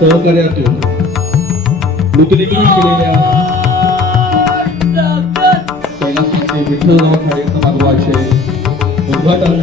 सहकार्यातून नूतनीकरण केलेल्या कैलासवासी विठ्ठलराव खाडे समागमाचे उद्घाटन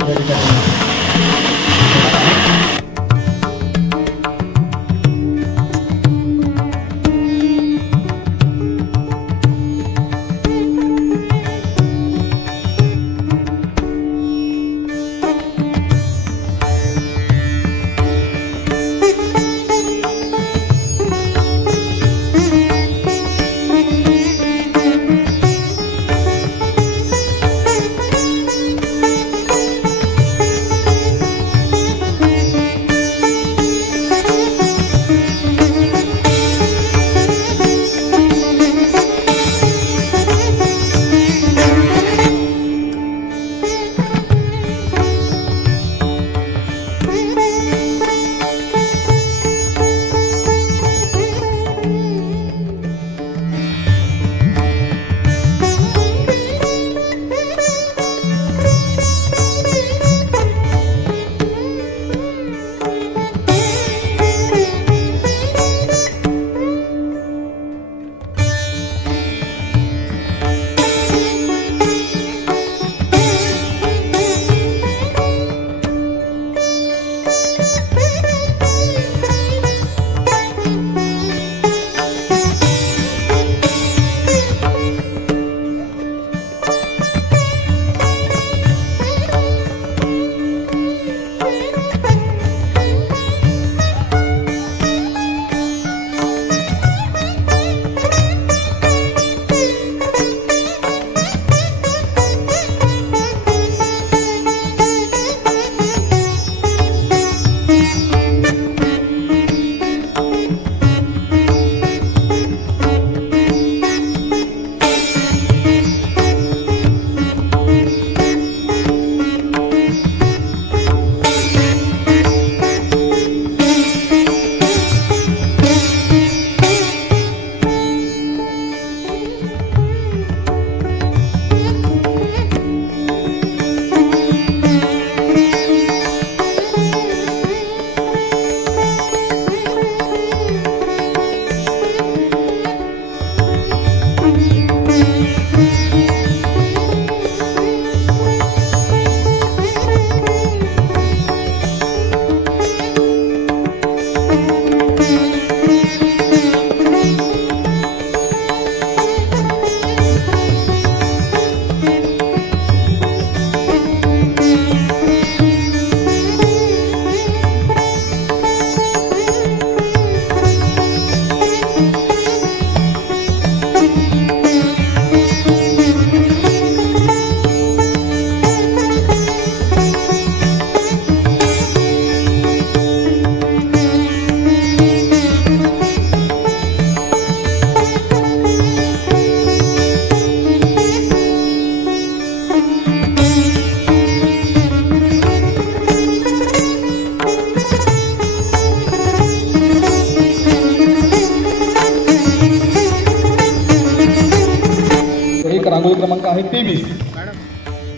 त्यांचा रांगोळी क्रमांक आहे 23.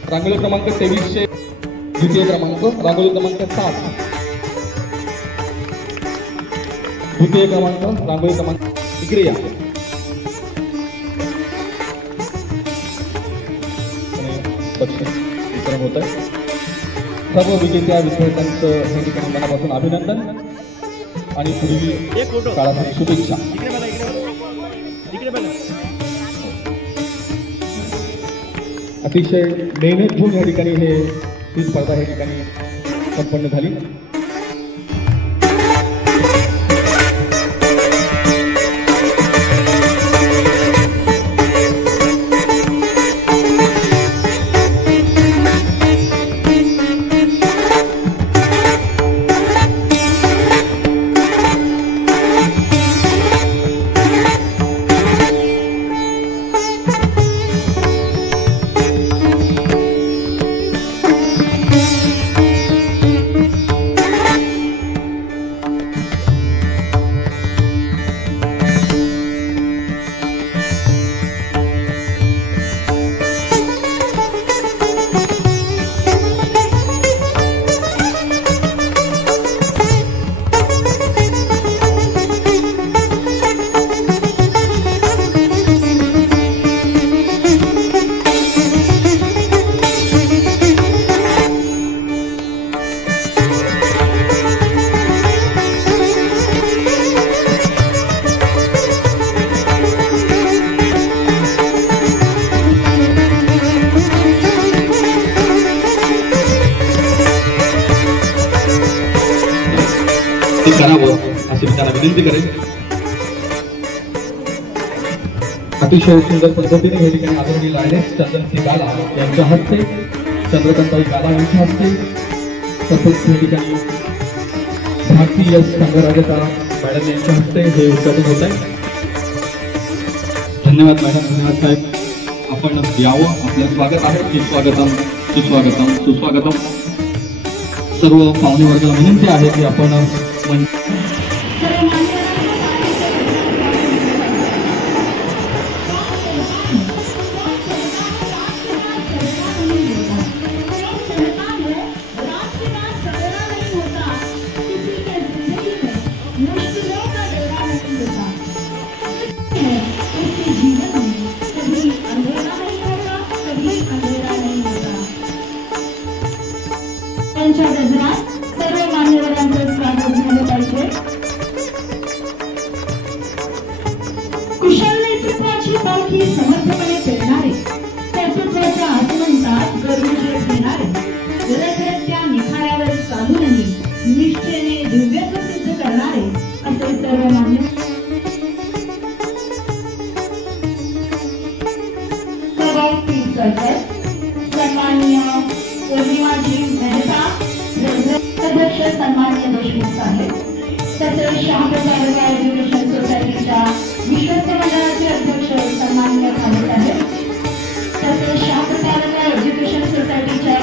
रांगोळी क्रमांक 23चे द्वितीय क्रमांक, रांगोळी क्रमांक 7 द्वितीय क्रमांक, रांगोळी क्रमांक इकडे या. वितरण होत आहे. सर्व विजेत्या विद्यार्थ्यांचं हे ठिकाणी मनापासून अभिनंदन आणि पुढील काळासाठी शुभेच्छा. अतिशय मेहनत घेऊन या ठिकाणी ही स्पर्धा या ठिकाणी संपन्न झाली. करावं अशी मी त्यांना विनंती करेन. अतिशय सुंदर पद्धतीने हे ठिकाणी आदरणीय लायनेस चंद्रसिंह गाला यांच्या हस्ते, चंद्रकांताई गाला यांच्या हस्ते, तसेच हे ठिकाणी भारतीय संघराजता मॅडम यांच्या हस्ते हे उद्घाटन होत आहे. धन्यवाद मॅडम, धन्यवाद साहेब. आपण यावं, आपलं स्वागत आहे. सुस्वागतम सुस्वागतम सुस्वागतम. सर्व पाहुणे वर्गाला विनंती आहे की आपण सर्व मान्यवरांचं स्वागत झालं पाहिजे. कुशल नेतृत्वाची पालखी समर्थपणे पेरणारे, कर्तृत्वाच्या आत्मंतात गर्वजोश देणारे, रथरथ्या निखाऱ्यावर चालूनही निष्ठेने दिव्यत्व सिद्ध करणारे असे सर्व मान्य सन्माननीय पौर्णिमाजी मेहता, अध्यक्ष सन्माननीय देशमुख साहेब, तसेच श्यामप्रसाद एज्युकेशन सोसायटीच्या विश्वस्त मंडळाचे अध्यक्ष सन्माननीय खाले साहेब, तसेच श्यामप्रसाद एज्युकेशन सोसायटीच्या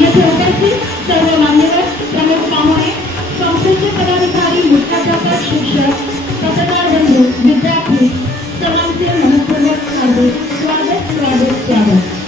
येथे उपस्थित सर्व मान्यवर, प्रमुख पाहुणे, संस्थेचे पदाधिकारी, मुख्याध्यापक, शिक्षक, पत्रकार बंधू, विद्यार्थी सर्वांचे मनपूर्वक हार्दिक स्वागत स्वागत स्वागत.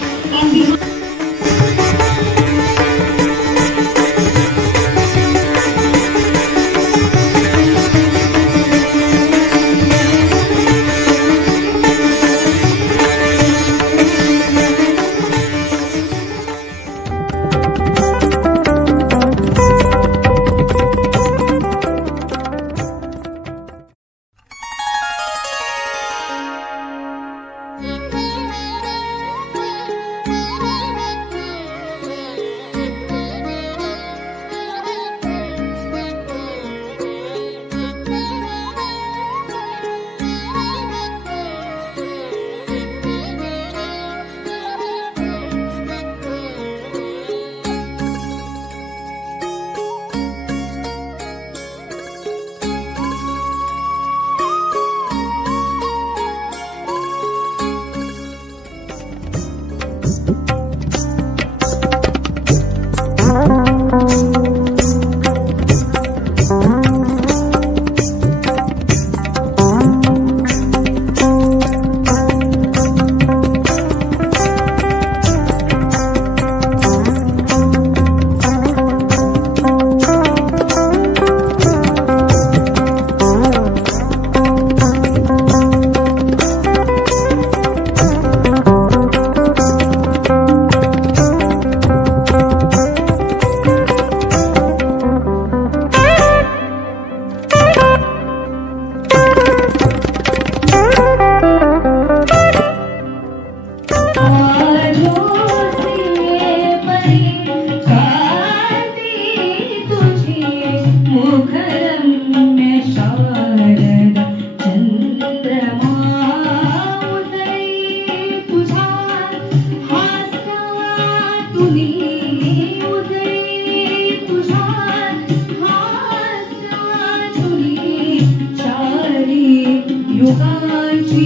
युगाची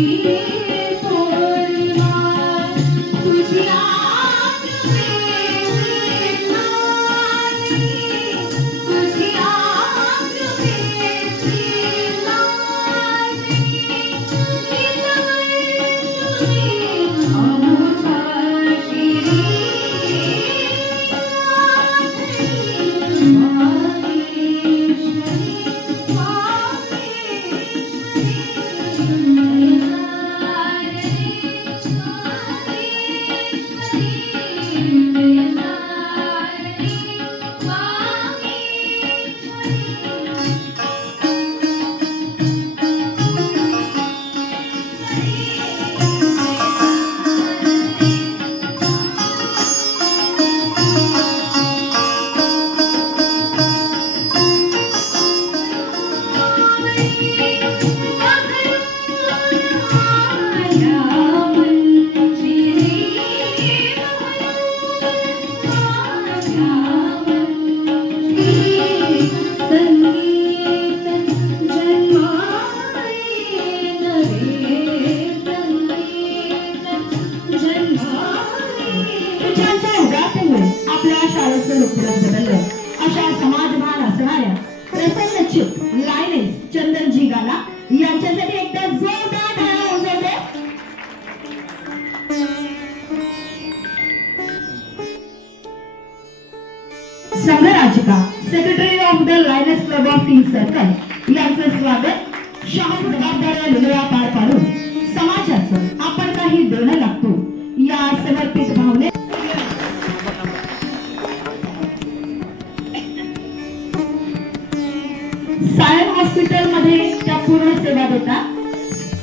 पौर्णिमा तुझी आकृती लाली, तुझी आकृती लाली, अमुचाची आपल्या शाळेचं लोकप्रिय बदललं अशा समाजभान असणाऱ्या प्रसन्नचित लायनेस चंदनजी गाला यांच्यासाठी एकदा जोरदार टाळ्या वाजवते. संघराजिका secretary of the lioness club of T circle यांचं स्वागत. शाहू जबाबदाऱ्या विनया पार पाडून समाजाचं आपण काही देणं लागतो या समर्पित भावने सायन हॉस्पिटल मध्ये त्या पूर्ण सेवा देतात.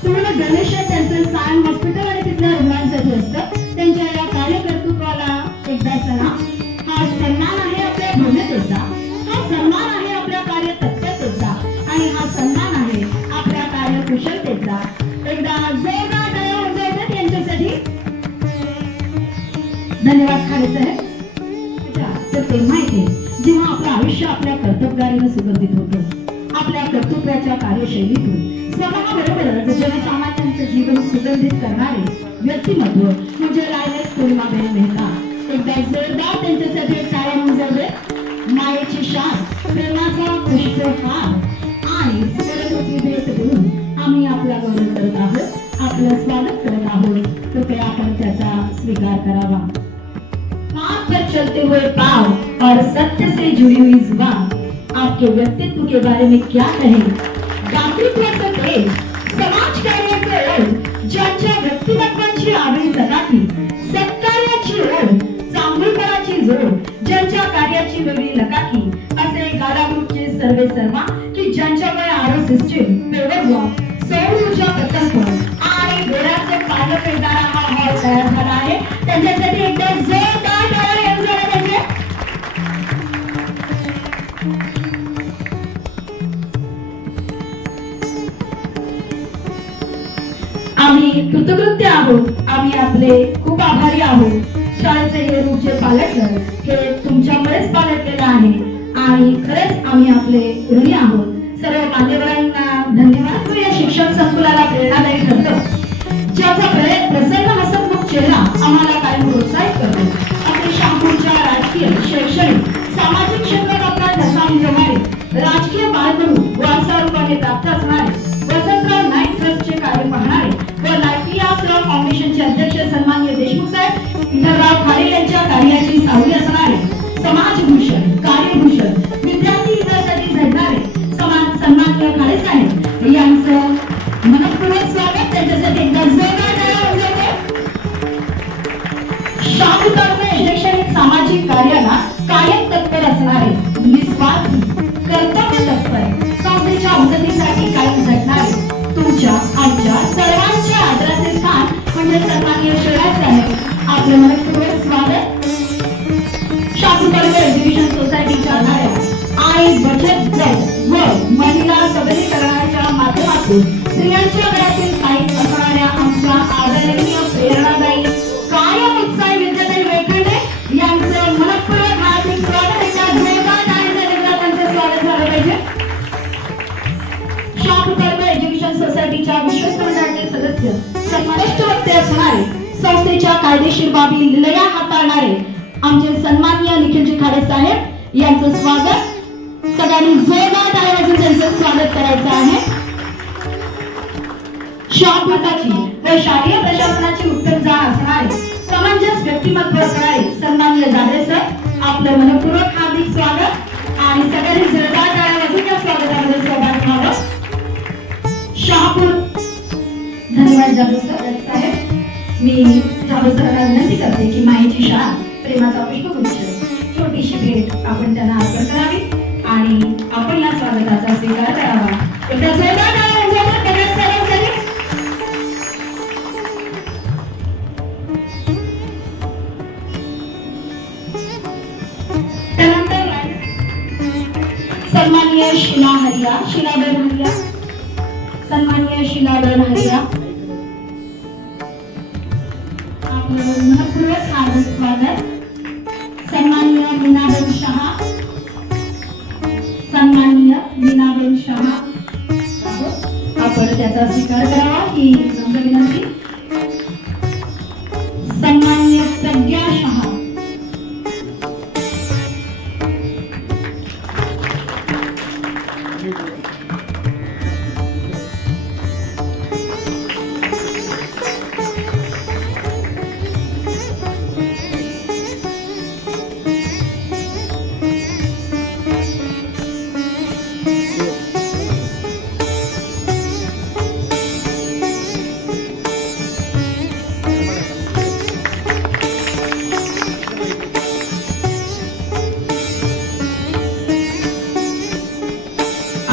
पूर्ण डोनेशन त्यांचं सायन हॉस्पिटल आणि तिथल्या रुग्णांसाठी असतं. त्यांच्या या कार्यकर्तृत्वाला एकदा सलाम. हा सन्मान आहे आपल्या भूमिकेचा, हा सन्मान आहे आपल्या कार्यतत्परतेचा आणि हा सन्मान आहे आपल्या कार्यकुशलतेचा. एकदा जोरदार टाळ्या वाजवतात यांच्यासाठी. धन्यवाद खाडे साहेब. तर तेव्हा येते जेव्हा आपलं आयुष्य आपल्या कर्तबगारीने सुगंधित होतं. आपल्या कर्तृत्वाच्या कार्यशैलीतून स्वतःबरोबरच जनसामान्यांचं जीवन सुगंधित करणारे व्यक्तिमत्व म्हणजे लायनेस पूर्णिमाबेन मेहता. एकदा जोरदार त्यांच्यासाठी टाळ्या वाजवते. मायेची शान, प्रेमाचा पुष्पहार आणि स्मरणोक्ती भेट देऊन आम्ही आपला गौरव करत आहोत, आपलं स्वागत करत आहोत. कृपया आपण त्याचा स्वीकार करावा. हाथ पर चलते हुए पाँव और सत्य से जुड़ी हुई जुबान आपके व्यक्तित्व के बारे में क्या कहे. दातृत्वाचं तेज, समाज कार्याचं ओढ, ज्यांच्या व्यक्तिमत्वाची आगळी चकाकी, सत्कार्याची ओढ, चांगुलपणाची जोड, ज्यांच्या कार्याची वेगळी लकाकी, असे गाला ग्रुपचे सर्वे सर्वा की ज्यांच्यामुळे आरो सिस्टीम, पेवर ब्लॉक, सौर ऊर्जा प्रकल्प आणि डोळ्याचे पानं पेरणारा हा हॉल तयार झाला आहे. त्यांच्यासाठी एकदा जोरदार टाळ्या येऊ द्या त्यांचे. आम्ही कृतकृत्य आहोत, आम्ही आपले खूप आभारी आहोत. शाळेचे हे रूप जे पालटलं हे तुमच्यामुळेच पालटलेलं आहे आणि खरंच आम्ही आपले ऋणी आहोत. सर्व मान्यवरांना धन्यवाद. या शिक्षण संकुलाला प्रेरणादायी ठरतं, ज्याचा प्रसन्न हसतमुख चेहरा आम्हाला कायम प्रोत्साहित करतो. आपल्या शाहपूरच्या राजकीय, शैक्षणिक, सामाजिक क्षेत्रात आपला ठसा उमटवणारे, राजकीय बाळकडू वारसा रूपाने प्राप्त असणारे, वसंतराव नाईक ट्रस्टचे कार्य पाहणारे व लायटियासराव फाउंडेशनचे अध्यक्ष सन्माननीय देशमुख साहेब, विठ्ठलराव खाडे यांच्या कार्याची सावली असणारे, समाजभूषण, कार्यभूषण, विद्यार्थी हितासाठी झटणारे सन्माननीय खाडे साहेब यांचं मनपूर्वक स्वागत. त्यांच्यासाठी एकदा जोरदार टाळ्या वाजवते. शाहूतर्फे शैक्षणिक सामाजिक कार्याला कायम तत्पर असणारे, निस्वार्थी, कर्तव्य तत्पर, संस्थेच्या उन्नतीसाठी कायम झटणारे, तुमच्या आमच्या सर्वांच्या आदराचे स्थान म्हणजे सन्माननीय शेळा साहेब, आपले मनपूर्वक स्वागत. शाहूतर्फे एज्युकेशन सोसायटीच्या आधारे आणि बचत गट व महिला सबलीकरणाच्या माध्यमातून स्त्रियांच्या गळ्यातील काही असणाऱ्या आमच्या आदरणीय, प्रेरणादायी, कायम उत्साही विद्यार्थी वेखंडे यांचं मनपूर्वक हार्दिक स्वागत. एका जोरदार टाळ्यांच्या त्यांचं स्वागत झालं पाहिजे. शाहूतर्फे एज्युकेशन सोसायटी सोसायटीच्या विश्वस्त मंडळाचे सदस्य, सन्मानिष्ठ वक्ते असणारे, संस्थेच्या कायदेशीर बाबी निलया हाताळणारे आमचे सन्माननीय निखिलजी खाडे साहेब यांचं स्वागत. सगळ्यांनी जोरदार टाळ्या वाजवून त्यांचं स्वागत करायचं आहे. शहापूरची व शालेय प्रशासनाची उत्तम जाण असणारे, समंजस व्यक्तिमत्व असणारे सन्माननीय जाधव सर, आपलं मनपूर्वक हार्दिक स्वागत आणि सगळ्यांनी जोरदार टाळ्या वाजवून या स्वागतामध्ये सहभागी व्हावं. शहापूर. धन्यवाद जाधव सर साहेब. मी जाधव सरांना विनंती करते की मायेची शाळा प्रेमाचा पुष्पगुच्छ छोटीशी भेट आपण त्यांना अर्पण करावी आणि आपण या स्वागताचा स्वीकार करावा. एकदा जोरदार टाळ्या वाजवून सगळ्या सर्वांसाठी. त्यानंतर सन्माननीय शीला हरिया, शीलाबेन हरिया, सन्माननीय शीलाबेन हरिया, आपलं मनपूर्वक हार्दिक स्वागत. सन्माननीय मीनाबेन शहा, सन्माननीय मीनाबेन शहा, आपण त्याचा स्वीकार करावा ही नम्र विनंती. सन्माननीय प्रज्ञा शहा,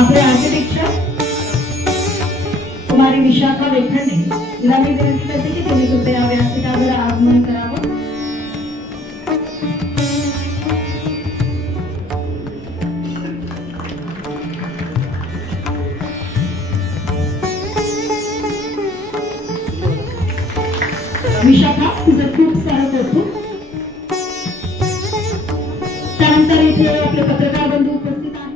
आपले आर्किटेक्चर कुमारी विशाखा वेखंडे हिला मी विनंती करते की त्यांनी कृपया व्यासपीठावर आगमन करावं. विशाखा तुझं खूप सारं कौतुक. त्यानंतर इथे आपले पत्रकार बंधू उपस्थित आहेत.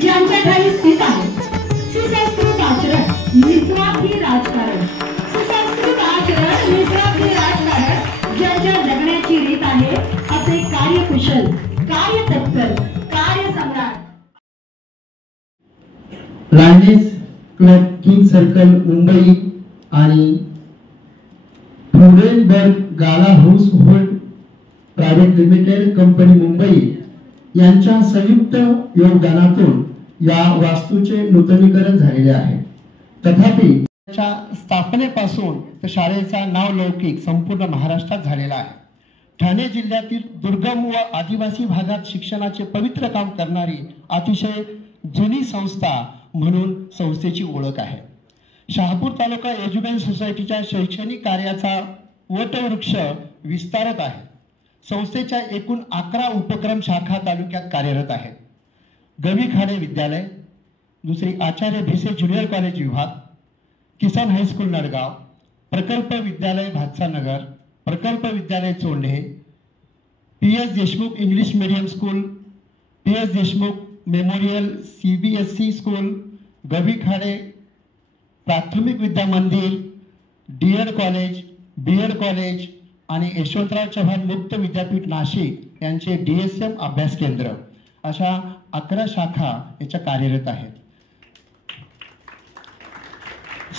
ज्यांच्या ठाई स्थित आहे सुसंस्कृत आचरण निस्वार्थी राजकारण, सुसंस्कृत आचरण निस्वार्थी राजकारण ज्यांच्या जगण्याची रीत आहे असे कार्यकुशल, कार्यतत्पर, कार्यसम्राट. Lioness club king circle Mumbai आणि Freudenberg Gala household private limited company Mumbai यांच्या संयुक्त योगदानातून या वास्तूचे नूतनीकरण झालेले आहे. तथापि त्याच्या स्थापनेपासून तर शाळेचा नावलौकिक संपूर्ण महाराष्ट्रात झालेला आहे. ठाणे जिल्ह्यातील दुर्गम व आदिवासी भागात शिक्षणाचे पवित्र काम करणारी अतिशय जुनी संस्था म्हणून संस्थेची ओळख आहे. शहापूर तालुका एज्युकेशन सोसायटीच्या शैक्षणिक कार्याचा वटवृक्ष विस्तारत आहे. संस्थेच्या एकूण 11 उपक्रम शाखा तालुक्यात कार्यरत आहेत. गवी खाडे विद्यालय, दुसरी आचार्य भिसे ज्युनियर कॉलेज विभाग, किसान हायस्कूल नडगाव, प्रकल्प विद्यालय भातसानगर, प्रकल्प विद्यालय चोंडे, PS Deshmukh English medium school, PS Deshmukh memorial CBSE school, Gavi Khade प्राथमिक विद्या मंदिर, DED कॉलेज, BED कॉलेज आणि यशवंतराव चव्हाण मुक्त विद्यापीठ नाशिक यांचे DSM अभ्यास केंद्र अशा 11 शाखा याच्या कार्यरत आहेत.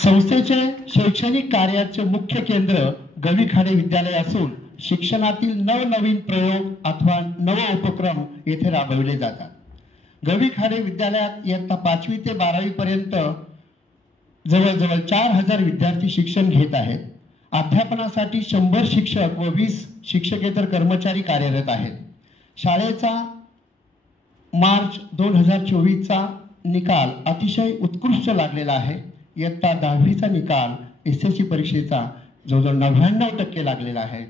संस्थेचे शैक्षणिक कार्याचे मुख्य केंद्र गवी खाडे विद्यालय असून शिक्षणातील नवनवीन प्रयोग अथवा नव उपक्रम येथे राबविले जातात. गवी खाडे विद्यालयात इयत्ता 5वी ते 12वी पर्यंत जवळजवळ 4000 विद्यार्थी शिक्षण घेत आहेत. अध्यापनासाठी 100 शिक्षक व 20 शिक्षकेतर कर्मचारी कार्यरत आहेत. शाळेचा मार्च 2024चा निकाल अतिशय उत्कृष्ट लागलेला आहे. इयत्ता 10वीचा निकाल SSC परीक्षेचा जवळजवळ 99% लागलेला आहे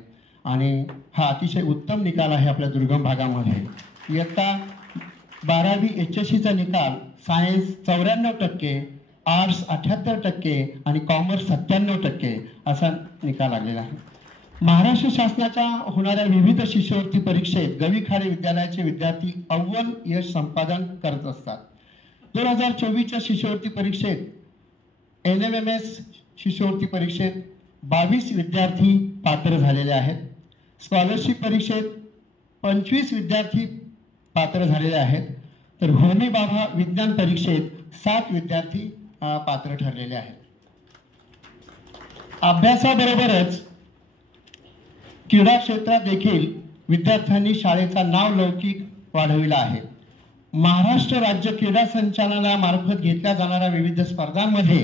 आणि हा अतिशय उत्तम निकाल आहे आपल्या दुर्गम भागामध्ये. इयत्ता 12वी HSCचा निकाल सायन्स 94%, आर्ट्स 78% आणि कॉमर्स 97% असा निकाल लागलेला आहे. महाराष्ट्र शासनाच्या होणाऱ्या विविध शिष्यवृत्ती परीक्षेत गवी खाडे विद्यालयाचे विद्यार्थी अव्वल यश संपादन करत असतात. 2024च्या शिष्यवृत्ती परीक्षेत NMMS शिष्यवृत्ती परीक्षेत 22 विद्यार्थी पात्र झालेले आहेत. स्कॉलरशिप परीक्षेत 25 विद्यार्थी पात्र झालेले आहेत. तर होमी भाभा विज्ञान परीक्षेत 7 विद्यार्थी पात्र ठरलेले आहेत. अभ्यासाबरोबरच क्रीडा क्षेत्रात देखील विद्यार्थ्यांनी शाळेचा नावलौकिक वाढविला आहे. महाराष्ट्र राज्य क्रीडा संचालनालयामार्फत घेतल्या जाणाऱ्या विविध स्पर्धांमध्ये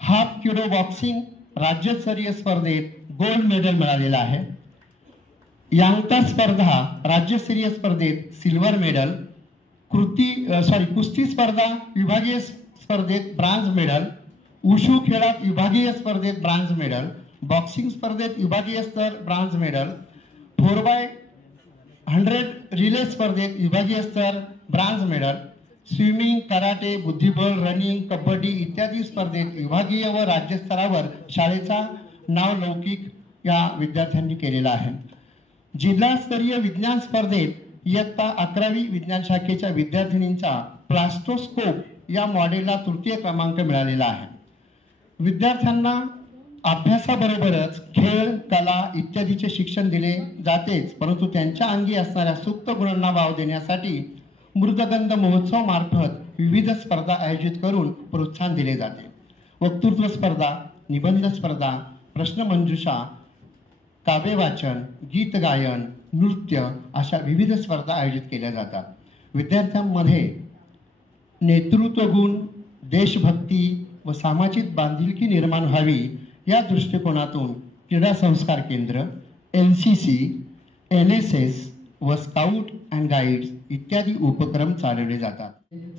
हाफ क्युडो बॉक्सिंग राज्यस्तरीय स्पर्धेत गोल्ड मेडल मिळालेलं आहे. यांगता स्पर्धा राज्यस्तरीय स्पर्धेत सिल्वर मेडल, कुस्ती स्पर्धा विभागीय स्पर्धेत ब्रांज मेडल, उशू खेळात विभागीय स्पर्धेत ब्रांज मेडल, बॉक्सिंग स्पर्धेत विभागीय स्तर ब्रांज मेडल, 4x100 रिले स्पर्धेत विभागीय स्तर ब्रांज मेडल, स्विमिंग, कराटे, बुद्धिबळ, रनिंग, कबड्डी इत्यादी स्पर्धेत विभागीय व राज्य स्तरावर शाळेचा नावलौकिक या विद्यार्थ्यांनी केलेला आहे. जिल्हास्तरीय विज्ञान स्पर्धेत इयत्ता 11वी विज्ञान शाखेच्या विद्यार्थिनींचा प्लास्टोस्कोप या मॉडेलला तृतीय क्रमांक मिळालेला आहे. विद्यार्थ्यांना अभ्यासाबरोबरच खेळ, कला इत्यादीचे शिक्षण दिले जातेच, परंतु त्यांच्या अंगी असणाऱ्या सुप्त गुणांना वाव देण्यासाठी मृदगंध महोत्सव मार्फत विविध स्पर्धा आयोजित करून प्रोत्साहन दिले जाते. वक्तृत्व स्पर्धा, निबंध स्पर्धा, प्रश्नमंजुषा, काव्य वाचन, गीत गायन, नृत्य अशा विविध स्पर्धा आयोजित केल्या जातात. विद्यार्थ्यांमध्ये नेतृत्व गुण, देशभक्ती व सामाजिक बांधिलकी निर्माण व्हावी या दृष्टिकोनातून क्रीडा संस्कार केंद्र, NCC, NSS व स्काउट अँड गाईड्स इत्यादी उपक्रम चालवले जातात.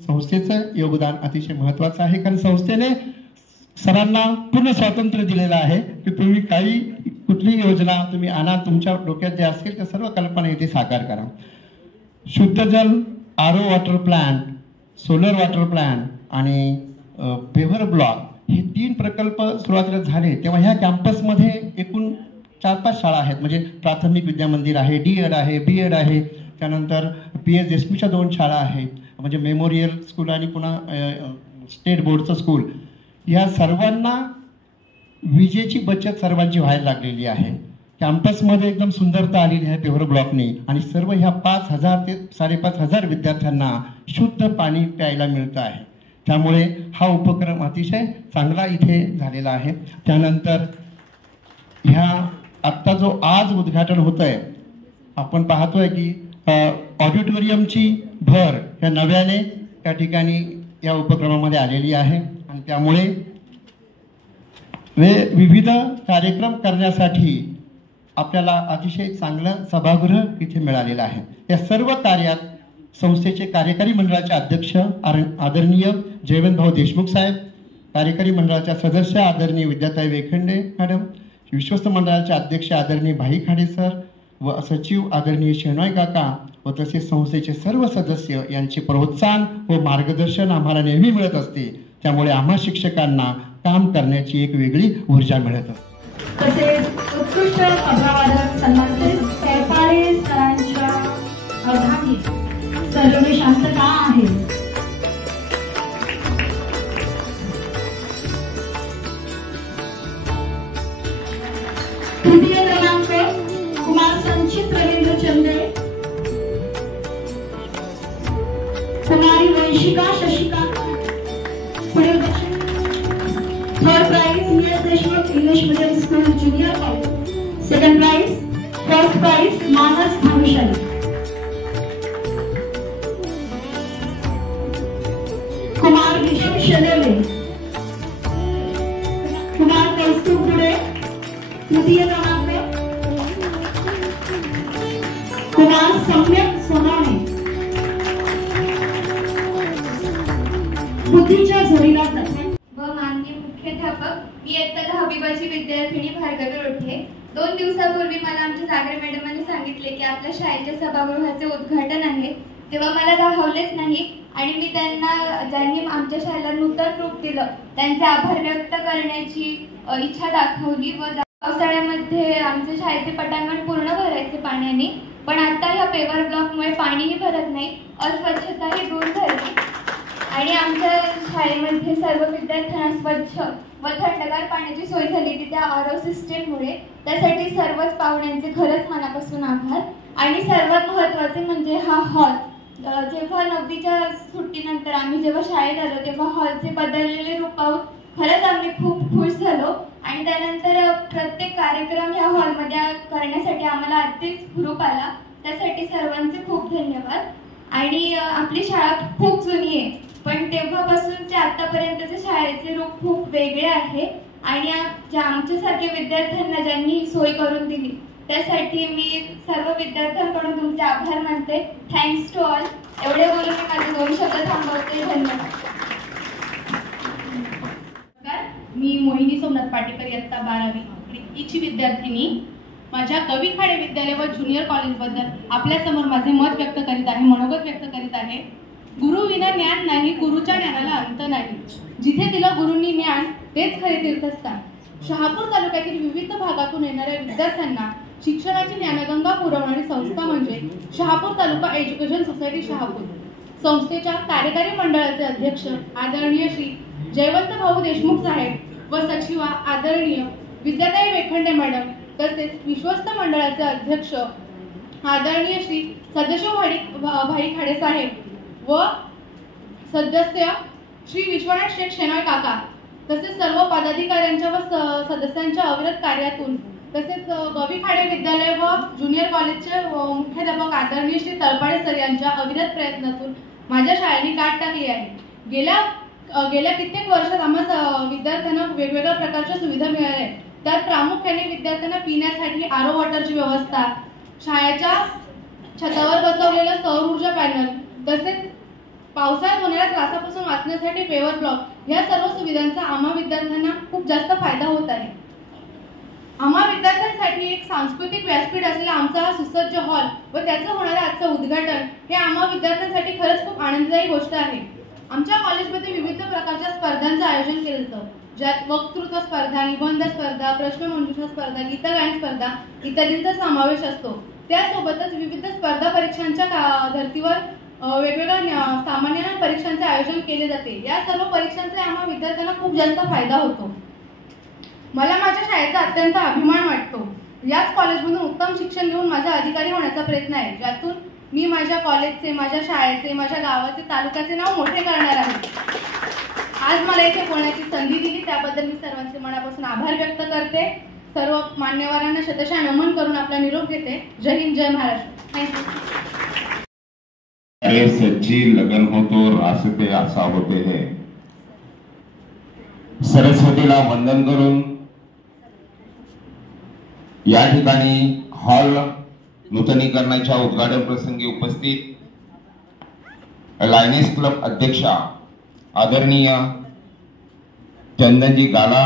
संस्थेचं योगदान अतिशय महत्त्वाचं आहे, कारण संस्थेने सरांना पूर्ण स्वातंत्र्य दिलेलं आहे की तुम्ही कुठली योजना तुम्ही आणा, तुमच्या डोक्यात जे असेल त्या सर्व कल्पना इथे साकार करा. शुद्ध जल, RO water plant, solar water plant आणि पेव्हर ब्लॉक हे 3 प्रकल्प सुरुवातीला झाले तेव्हा ह्या कॅम्पसमध्ये एकूण 4-5 शाळा आहेत. म्हणजे प्राथमिक विद्या मंदिर आहे, D.Ed आहे, B.Ed आहे, त्यानंतर PS देशमुखच्या 2 शाळा आहेत, म्हणजे मेमोरियल स्कूल आणि पुन्हा स्टेट बोर्डचं स्कूल. या सर्वांना विजेची बचत सर्वांची व्हायला लागलेली आहे. कॅम्पसमध्ये एकदम सुंदरता आलेली आहे पेव्हर ब्लॉकने आणि सर्व ह्या 5000 ते 5500 विद्यार्थ्यांना शुद्ध पाणी प्यायला मिळतं आहे. त्यामुळे हा उपक्रम अतिशय चांगला इथे झालेला आहे. त्यानंतर ह्या आत्ता जो आज उद्घाटन होत आहे, आपण पाहतोय की ऑडिटोरियमची भर या नव्याने त्या ठिकाणी या उपक्रमामध्ये आलेली आहे आणि त्यामुळे विविध कार्यक्रम करण्यासाठी आपल्याला अतिशय चांगलं सभागृह इथे मिळालेलं आहे. या सर्व कार्यात संस्थेचे कार्यकारी मंडळाचे अध्यक्ष आदरणीय जयवंतभाऊ देशमुख साहेब, कार्यकारी मंडळाच्या सदस्य आदरणीय विद्याताई वेखंडे मॅडम, विश्वस्त मंडळाचे अध्यक्ष आदरणीय भाई खाडे सर व सचिव आदरणीय शेणॉय काका व तसेच संस्थेचे सर्व सदस्य यांचे प्रोत्साहन व मार्गदर्शन आम्हाला नेहमी मिळत असते. त्यामुळे आम्हा शिक्षकांना काम करण्याची एक वेगळी ऊर्जा मिळत असते. तसेच उत्कृष्ट अभिवादन सन्मानित कैपाळे सरांच्या अवधानी सर्व शांतता आहे. तृतीय क्रमांक Kumar Sanchit Ravindra Chandre, Kumari Vanshika Shashikant. Third prize CS Deshmukh English medium school junior college. Second prize, first prize Manas Bhanushali. Kumar विषम शेलेले, कुमार कौस्तुभ गुडे तृतीय क्रमांक, कुमार सम्यक सोनावणे बुद्धीच्या जोडीला प्रथम व माननीय मुख्याध्यापक, मी इयत्ता 10वी विद्यार्थिनी भार्गवी रोठे. 2 दिवसापूर्वी मला आमच्या जागरे मॅडमांनी सांगितले की आपल्या शाळेच्या सभागृहाचे उद्घाटन आहे. तेव्हा मला राहवलेच नाही आणि मी त्यांना, ज्यांनी आमच्या शाळेला नूतन रूप दिलं, त्यांचे आभार व्यक्त करण्याची इच्छा दाखवली. व पावसाळ्यामध्ये आमच्या शाळेचे पटांगण पूर्ण भरायचे पाण्याने, पण आता ह्या पेवर ब्लॉकमुळे पाणीही भरत नाही, अस्वच्छताही दूर झाली आणि आमच्या शाळेमध्ये सर्व विद्यार्थ्यांना स्वच्छ व थंडगार पाण्याची सोय झाली ती त्या आरओ सिस्टीममुळे. त्यासाठी सर्वच पाहुण्यांचे खरंच मनापासून आभार. आणि सर्वात महत्त्वाचे म्हणजे हा हॉल. जेव्हा 9वीच्या सुट्टीनंतर आम्ही जेव्हा शाळेत आलो तेव्हा हॉलचे बदललेले रूप पाहून खरंच आम्ही खूप खुश झालो आणि त्यानंतर प्रत्येक कार्यक्रम ह्या हॉलमध्ये करण्यासाठी आम्हाला अतिच हुरूप आला. त्यासाठी सर्वांचे खूप धन्यवाद. आणि आपली शाळा खूप जुनी आहे, पण तेव्हापासूनचे आतापर्यंतचे शाळेचे रूप खूप वेगळे आहे आणि आमच्यासारख्या विद्यार्थ्यांना ज्यांनी सोय करून दिली त्यासाठी मी सर्व विद्यार्थ्यांकडून तुमचे आभार मानते. Thanks to all. एवढे बोलून मी माझे 2 शब्द थांबवते. धन्यवाद. मी मोहिनी सोमनाथ पाटेकर इयत्ता 12वी ची विद्यार्थिनी. माझ्या कवी खाडे विद्यालय व ज्युनियर कॉलेजबद्दल आपल्यासमोर माझे मत व्यक्त करीत आहे, मनोगत व्यक्त करीत आहे. गुरु विना ज्ञान नाही, गुरुच्या ज्ञानाला अंत नाही. जिथे दिलं गुरूंनी ज्ञान तेच खरे तीर्थस्थान. शहापूर तालुक्यातील विविध भागातून येणाऱ्या विद्यार्थ्यांना शिक्षणाची ज्ञानगंगा पुरवणारी संस्था म्हणजे शहापूर तालुका एज्युकेशन सोसायटी शहापूर. संस्थेच्या कार्यकारी मंडळाचे अध्यक्ष आदरणीय श्री जयवंत भाऊ देशमुख साहेब व सचिवा आदरणीय विद्याताई वेखंडे मॅडम, तसेच विश्वस्त मंडळाचे अध्यक्ष आदरणीय श्री सदाशिव भाई खाडे साहेब व सदस्य श्री विश्वनाथ शेठ शेनॉय काका, तसेच सर्व पदाधिकाऱ्यांच्या व सदस्यांच्या अविरत कार्यातून, तसेच गवी खाडे विद्यालय व ज्युनियर कॉलेजचे मुख्याध्यापक आदरणीय श्री तळपाडे सर यांच्या अविरत प्रयत्नातून माझ्या शाळेने गाठ टाकली आहे. गेल्या कित्येक वर्षात आम्हाला विद्यार्थ्यांना वेगवेगळ्या प्रकारच्या सुविधा मिळाल्या. त्यात प्रामुख्याने विद्यार्थ्यांना पिण्यासाठी आरो वॉटरची व्यवस्था, शाळेच्या छतावर बसवलेलं सौर ऊर्जा पॅनल, तसेच पावसाळ्यात होणाऱ्या त्रासापासून वाचण्यासाठी पेवर ब्लॉक, या सर्व सुविधांचा आम्हा विद्यार्थ्यांना खूप जास्त फायदा होत आहे. आम्हा विद्यार्थ्यांसाठी एक सांस्कृतिक व्यासपीठ असलेला आमचा हा सुसज्ज हॉल व त्याचं होणारं आजचं उद्घाटन हे आम्हा विद्यार्थ्यांसाठी खरंच खूप आनंददायी गोष्ट आहे. आमच्या कॉलेजमध्ये विविध प्रकारच्या स्पर्धांचं आयोजन केलं जातं, ज्यात वक्तृत्व स्पर्धा, निबंध स्पर्धा, प्रश्नमंजुषा स्पर्धा, गीतगायन स्पर्धा इत्यादींचा समावेश असतो. त्यासोबतच विविध स्पर्धा परीक्षांच्या धर्तीवर वेगवेगळ्या सामान्य परीक्षांचे आयोजन केले जाते. या सर्व परीक्षांचा आम्हा विद्यार्थ्यांना खूप जास्त फायदा होतो. मला माझ्या शाळेचा अत्यंत अभिमान वाटतो. याच कॉलेजमधून उत्तम शिक्षण घेऊन माझा अधिकारी होण्याचा प्रयत्न आहे, ज्यातून मी माझ्या कॉलेजचे, माझ्या शाळेचे, माझ्या गावाचे, तालुक्याचे नाव मोठे करणार आहे. आज मला इथे बोलण्याची संधी दिली त्याबद्दल मी सर्वांचे मनापासून आभार व्यक्त करते. सर्व मान्यवरांना शतशः नमन करून आपला निरोप घेते. जय हिंद, जय महाराष्ट्र. अरे सच्ची लगन हो तो रास्ते आसा होते हैं. सरस्वतीला वंदन करून या ठिकाणी हॉल नूतनीकरणाच्या उद्घाटन प्रसंगी उपस्थित लायनेस क्लब अध्यक्षा आदरणीय चंदनजी गाला,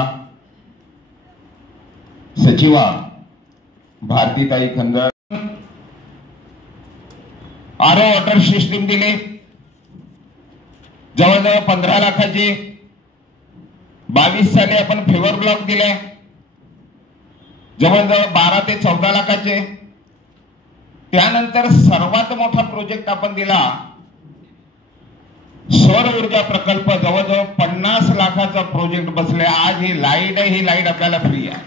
सचिवा भारतीताई खंदर, आरो वॉटर सिस्टीम दिले जवळजवळ 15 लाखाचे. 22 साली आपण फेवर ब्लॉक दिले जवळजवळ 12 ते 14 लाखाचे. त्यानंतर सर्वात मोठा प्रोजेक्ट आपण दिला सौर ऊर्जा प्रकल्प, जवळजवळ 50 लाखाचा प्रोजेक्ट बसले. आज ही लाईट आहे, ही लाईट आपल्याला फ्री आहे.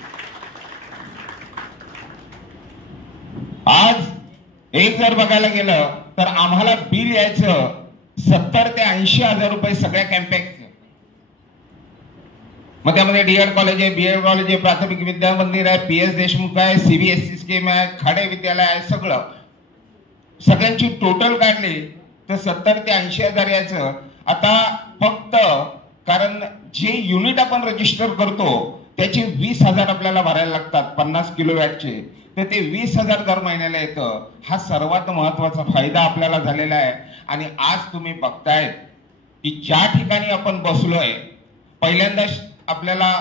आज एक जर बघायला गेलं तर आम्हाला बिल यायचं 70 ते 80 हजार रुपये सगळ्या कॅम्पॅक्टचं. मग त्यामध्ये डीएड कॉलेज आहे, बीएड कॉलेज आहे, प्राथमिक विद्या मंदिर आहे, PS देशमुख आहे, CBSE स्कीम आहे, खाडे विद्यालय आहे, सगळ्यांची टोटल काढली तर 70 ते 80 हजार यायचं. आता फक्त कारण जे युनिट आपण रजिस्टर करतो त्याचे 20,000 आपल्याला भरायला लागतात 50 किलोवॅटचे, तर ते 20,000 दर महिन्याला येतं. हा सर्वात महत्वाचा फायदा आपल्याला झालेला आहे. आणि आज तुम्ही बघताय की ज्या ठिकाणी आपण बसलोय, पहिल्यांदा आपल्याला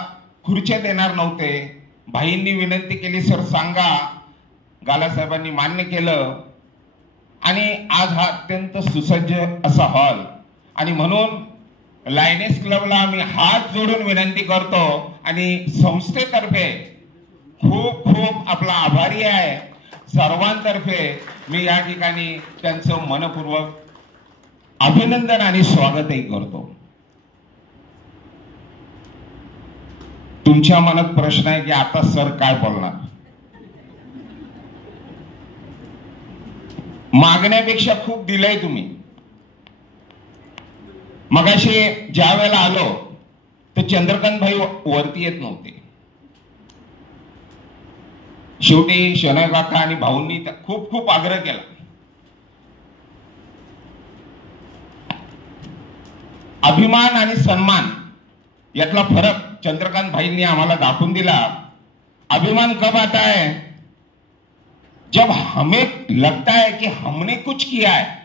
खुर्च्या देणार नव्हते. भाईंनी विनंती केली, सर सांगा, गालासाहेबांनी मान्य केलं आणि आज हा अत्यंत सुसज्ज असा हॉल. आणि म्हणून लायनेस क्लबला आम्ही हात जोडून विनंती करतो आणि संस्थेतर्फे खूप खूप आपला आभारी आहे. सर्वांतर्फे मी या ठिकाणी त्यांचं मनपूर्वक अभिनंदन आणि स्वागतही करतो. तुमच्या मनात प्रश्न आहे की आता सर काय बोलणार. मागण्यापेक्षा खूप दिलंय तुम्ही. मगाशी ज्या वेळेला आलो तर चंद्रकांत भाई वरती येत नव्हते. शेवटी शनय काका आणि भाऊंनी खूप खूप आग्रह केला. अभिमान आणि सन्मान यातला फरक चंद्रकांत भाईंनी आम्हाला दाखवून दिला. अभिमान कब आता है, जब हमें लगता है कि हमने कुछ किया है.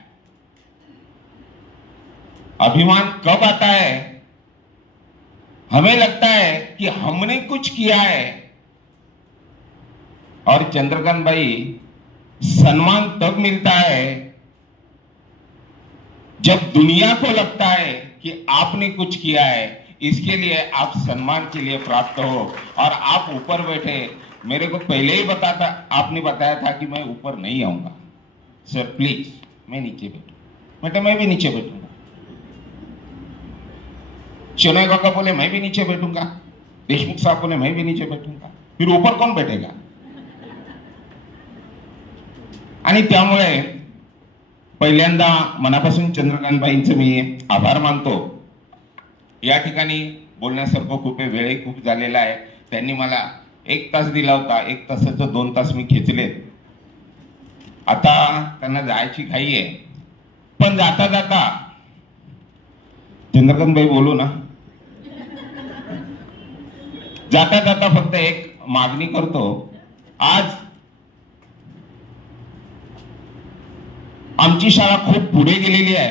अभिमान कब आता है, हमें लगता है कि हमने कुछ किया है. और चंद्रकांत भाई, सम्मान तब मिलता है जब दुनिया को लगता है कि आपने कुछ किया है. इसके लिए आप सम्मान के लिए प्राप्त हो. और आप ऊपर बैठे, मेरे को पहले ही आपने बताया था कि मैं ऊपर नहीं आऊंगा. सर प्लीज मैं नीचे बैठू. बेटा मैं भी नीचे बैठूंगा. शनय काका बोले मैं भी नीचे बैठूंगा. देशमुख साहब बोले मैं भी नीचे बैठूंगा. फिर ऊपर कौन बैठेगा. आणि त्यामुळे पहिल्यांदा मनापासून चंद्रकांत भाईंचं मी आभार मानतो. या ठिकाणी बोलण्यासारखं खूप वेळ खूप झालेला आहे. त्यांनी मला 1 तास दिला होता. 1 तासाचं 2 तास मी खेचलेत. आता त्यांना जायची घाई आहे. पण जाता जाता चंद्रकांत भाई बोलू ना, जाता जाता फक्त एक मागणी करतो. आज आमची शाळा खूप पुढे गेलेली आहे.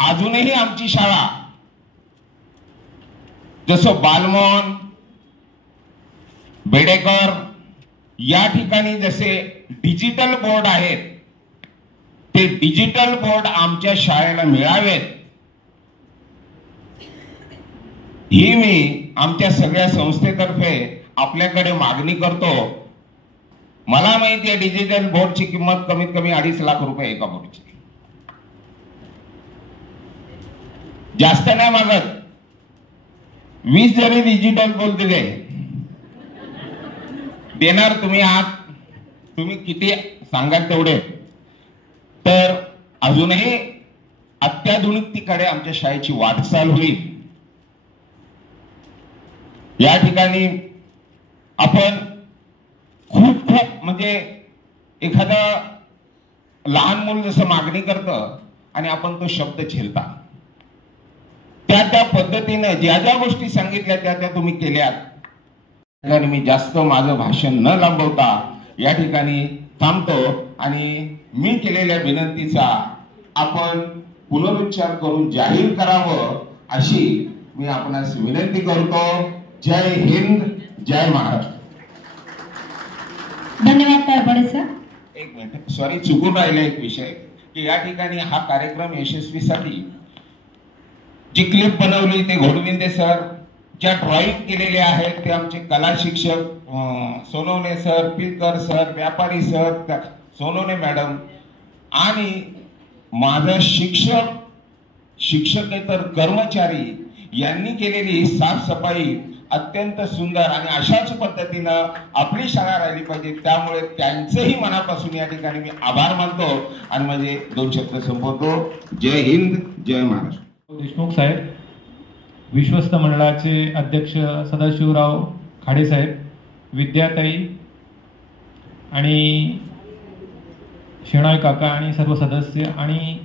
अजूनही आमची शाळा जसं बालमोहन बेडेकर या ठिकाणी जसे डिजिटल बोर्ड आहेत, ते डिजिटल बोर्ड आमच्या शाळेला मिळावेत ही मी आमच्या सगळ्या संस्थेतर्फे आपल्याकडे मागणी करतो. मला माहिती आहे डिजिटल बोर्डची किंमत कमीत कमी 2.5 लाख रुपये एका बोर्डची. जास्त नाही मागत. 20 जरी डिजिटल बोर्ड दिले देणार तुम्ही आहात. तुम्ही किती सांगाल तेवढे. तर अजूनही अत्याधुनिकतेकडे आमच्या शाळेची वाटचाल होईल. या ठिकाणी आपण खूप खूप म्हणजे एखादं लहान मूल जसं मागणी करतं आणि आपण तो शब्द झेलता, त्या पद्धतीने ज्या ज्या गोष्टी सांगितल्या त्या तुम्ही केल्यात. आणि मी जास्त माझं भाषण न लांबवता या ठिकाणी थांबतो आणि मी केलेल्या विनंतीचा आपण पुनरुच्चार करून जाहीर करावं अशी मी आपणास विनंती करतो. जय हिंद, जय महाराष्ट्र. धन्यवाद तारपडे सर. एक मिनिट, सॉरी चुकून राहिला एक विषय की या ठिकाणी हा कार्यक्रम यशस्वीसाठी जी क्लिप बनवली ते घोडविंदे सर, ज्या ड्रॉइंग केलेले आहेत ते आमचे कला शिक्षक सोनवणे सर, पिलकर सर, व्यापारी सर, सोनवणे मॅडम आणि माझं शिक्षकेतर कर्मचारी यांनी केलेली साफसफाई अत्यंत सुंदर आणि अशाच पद्धतीनं आपली शाळा राहिली पाहिजे. त्यामुळे त्यांचेही मनापासून या ठिकाणी मी आभार मानतो आणि माझे 2 शब्द संपवतो. जय हिंद, जय महाराष्ट्र. देशमुख साहेब, विश्वस्त मंडळाचे अध्यक्ष सदाशिवराव खाडे साहेब, विद्याताई आणि शेणाय काका आणि सर्व सदस्य आणि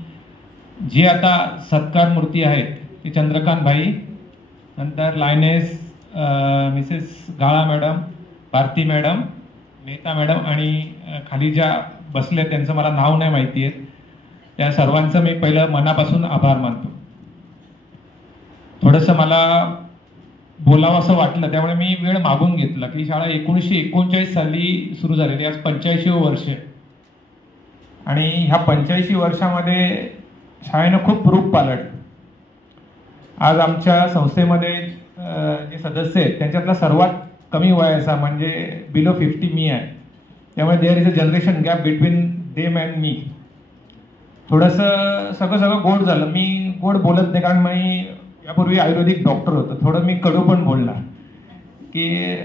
जी आता सत्कार मूर्ती आहेत ती चंद्रकांत भाई, नंतर lioness Mrs Gala madam, Bharati madam, Mehta madam आणि खाली ज्या बसले त्यांचं मला नाव नाही माहिती आहे, त्या सर्वांचं मी पहिलं मनापासून आभार मानतो. थोडंसं मला बोलावं असं वाटलं, त्यामुळे मी वेळ मागून घेतला की शाळा 1939 साली सुरू झालेली, आज 85वं वर्ष आहे. आणि ह्या 85 वर्षामध्ये शाळेनं खूप रूप पालटलं. आज आमच्या संस्थेमध्ये जे सदस्य आहेत त्यांच्यातला सर्वात कमी वयाचा म्हणजे बिलो 50 मी आहे. त्यामुळे there is a generation gap between them and me. थोडंसं सगळं गोड झालं. मी गोड बोलत नाही कारण मी यापूर्वी आयुर्वेदिक डॉक्टर होतो. थोडं मी कडू पण बोलणार की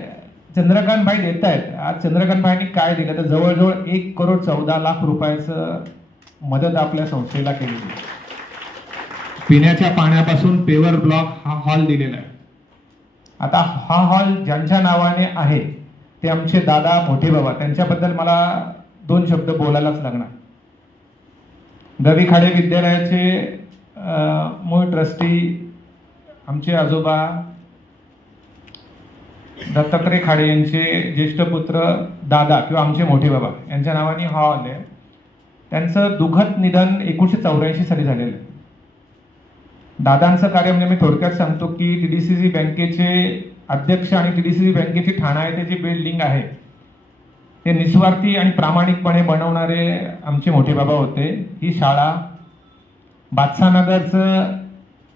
चंद्रकांत भाई देत आहेत. आज चंद्रकांत भाईंनी काय दिलं तर जवळजवळ 1,14,00,000 रुपयाचं मदत आपल्या संस्थेला केलेली. पिण्याच्या पाण्यापासून पेवर ब्लॉक हा हॉल दिलेला आहे. आता हा हॉल ज्यांच्या नावाने आहे ते आमचे दादा मोठे बाबा, त्यांच्याबद्दल मला 2 शब्द बोलायलाच लागणार. गवी खाडे विद्यालयाचे मूळ ट्रस्टी आमचे आजोबा दत्तात्रय खाडे यांचे ज्येष्ठ पुत्र दादा किंवा आमचे मोठे बाबा यांच्या नावाने हा हॉल आहे. त्यांचं दुःखद निधन 1984 साली झालेलं आहे. दादांचं कार्य म्हणजे मी थोडक्यात सांगतो की TDCC बँकेचे अध्यक्ष आणि TDCC बँकेची ठाणा येथे जी बिल्डिंग आहे ते निस्वार्थी आणि प्रामाणिकपणे बनवणारे आमचे मोठे बाबा होते. ही शाळा बादशाहनगरचं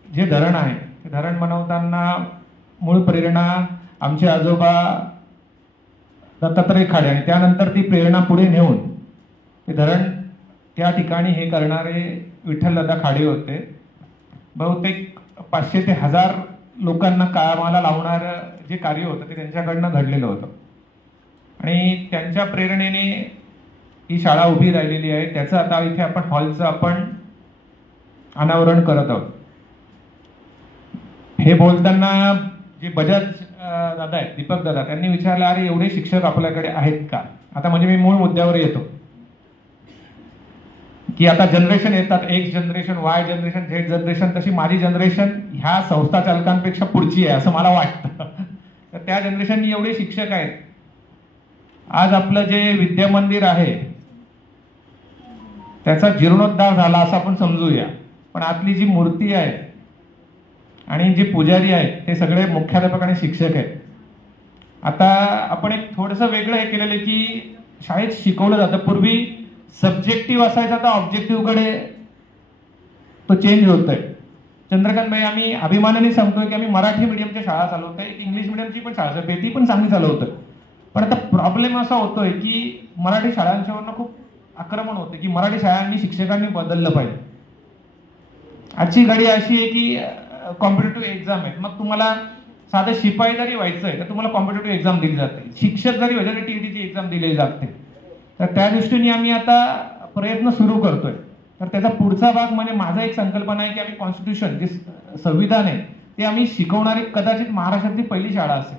जे धरण आहे ते धरण बनवताना मूळ प्रेरणा आमचे आजोबा दत्तात्रय खाडे आणि त्यानंतर ती प्रेरणा पुढे नेऊन ते धरण त्या ठिकाणी हे करणारे विठ्ठलदादा खाडे होते. बहुतेक 500 ते 1000 लोकांना कामाला लावणार जे कार्य होतं ते त्यांच्याकडनं घडलेलं होतं आणि त्यांच्या प्रेरणेने ही शाळा उभी राहिलेली आहे. त्याचं आता इथे आपण हॉलचं आपण अनावरण करत आहोत. हे बोलताना जे बजाज दादा आहेत, दीपक दादा, त्यांनी विचारलं अरे एवढे शिक्षक आपल्याकडे आहेत का. आता म्हणजे मी मूळ मुद्द्यावर येतो की आता जनरेशन येतात, X generation, Y generation, Z generation. तशी माझी जनरेशन ह्या संस्था चालकांपेक्षा पुढची आहे असं मला वाटतं. तर त्या जनरेशननी एवढे शिक्षक आहेत. आज आपलं जे विद्या मंदिर आहे त्याचा जीर्णोद्धार झाला असं आपण समजूया, पण आतली जी मूर्ती आहे आणि जे पुजारी आहेत ते सगळे मुख्याध्यापक आणि शिक्षक आहेत. आता आपण एक थोडंसं वेगळं हे केलेलं आहे की शाळेत शिकवलं जातं. पूर्वी सब्जेक्टिव्ह असायचा, आता ऑब्जेक्टिव्ह कडे तो चेंज होतोय. चंद्रकांत भाई, आम्ही अभिमानाने सांगतोय की आम्ही मराठी मीडियमच्या शाळा चालवतोय, इंग्लिश मीडियमची पण शाळा ती पण चांगली चालवतोय. पण आता प्रॉब्लेम असा होतोय की मराठी शाळांच्यावरनं खूप आक्रमण होते की मराठी शाळांनी शिक्षकांनी बदललं पाहिजे. आजची घडी अशी आहे की कॉम्पिटेटिव्ह एक्झाम आहे. मग तुम्हाला साधं शिपाई जरी व्हायचं आहे तर तुम्हाला कॉम्पिटेटिव्ह एक्झाम दिली जाते. शिक्षक जरी व्हायचं तर TETची एक्झाम दिली जाते. तर त्या दृष्टीने आम्ही आता प्रयत्न सुरू करतोय. तर त्याचा पुढचा भाग म्हणजे माझा एक संकल्पना आहे की आम्ही कॉन्स्टिट्यूशन जे संविधान आहे ते आम्ही शिकवणारी कदाचित महाराष्ट्रातली पहिली शाळा असेल.